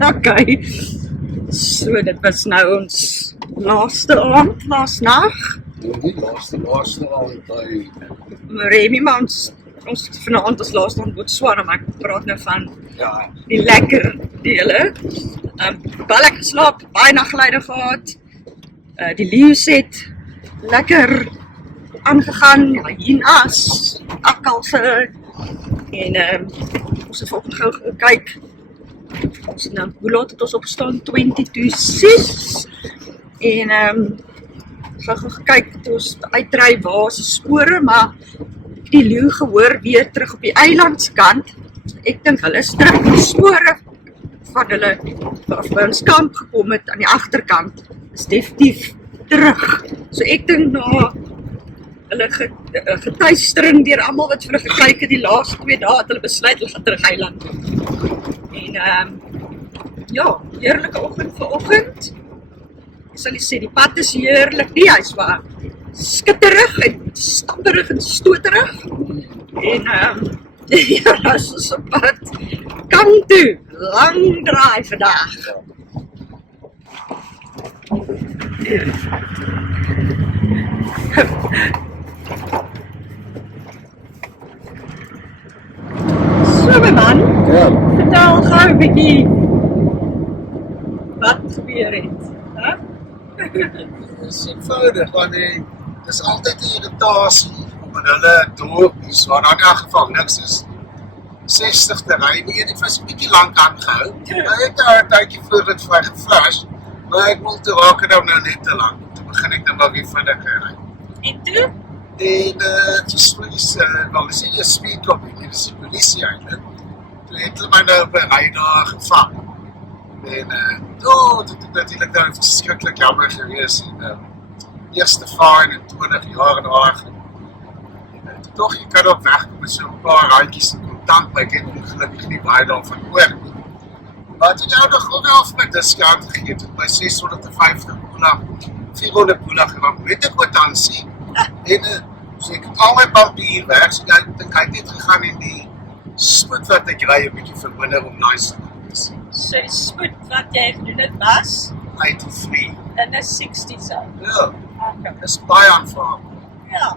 Okay. So dit was nou ons laaste aand, laasnag. Die laaste aand by Remy, maar ons vanaand ons laaste aand Botswana, maar ek praat nou van ja, die lekker dele. Baie lekker geslaap, baie naggeleide gehad. Die leeu's het lekker aangegaan, hyenas, akkalse en ons het vanoggend gou gekyk. Ons het nou, hoe laat het ons opgestaan? 22:06 en gou gekyk toe ons uitry waar is die spore, maar die leeu gehoor weer terug op die eilandskant. Ek dink hulle is terug die spore van hulle of by ons kamp gekom het aan die agterkant is definitief terug. So ek dink na hulle getuistering deur almal wat vir hulle gekyk het die laaste 2 dae het hulle besluit hulle gaan terug eiland toe. En ja, heerlike oggend vanoggend. Ek sal nie sê die pad is heerlik nie, hy's maar skitterig en stamperig en stoterig. En ja, ons is op pad kant toe, lang draai vandag. So my man, ja, vertel gou 'n bietjie wat gebeur het. Hè? dis eenvoudig, want dis altyd 'n irritasie om in hulle dorpies, waar daar in elk geval niks is, 60 te ry nie, en dit was 'n bietjie lank aangehou. Maar ek het 'n tydjie voor dit vry geflash, maar ek wil te raak het nou net te lank. Toe begin ek dan maar weer vinniger ry. En toe? En dis wel, dis nie 'n speedkop nie, dis die polisie eintlik. Toe het hulle my nou op 'n rydaar gevang. En dit het natuurlik nou verskriklik jammer gewees. En eerste fine in 20 jaar daar. En tog jy kan op weg kom met so 'n paar randjies in kontant, maar ek het ongelukkig nie baie daarvan hoor nie. Maar toe jou nog wel vir my discount gegee het by 650 pula, 400 pula gewang met 'n kwitansie. En so ek het al my papier weg, so ek dink hy het net gegaan en die spoed wat ek ry 'n bietjie verminder om nice te wees. So die spoed wat jy gedoen het was 83. in 'n 60 so. Ja, Okay. dis baie aanvaar. Ja.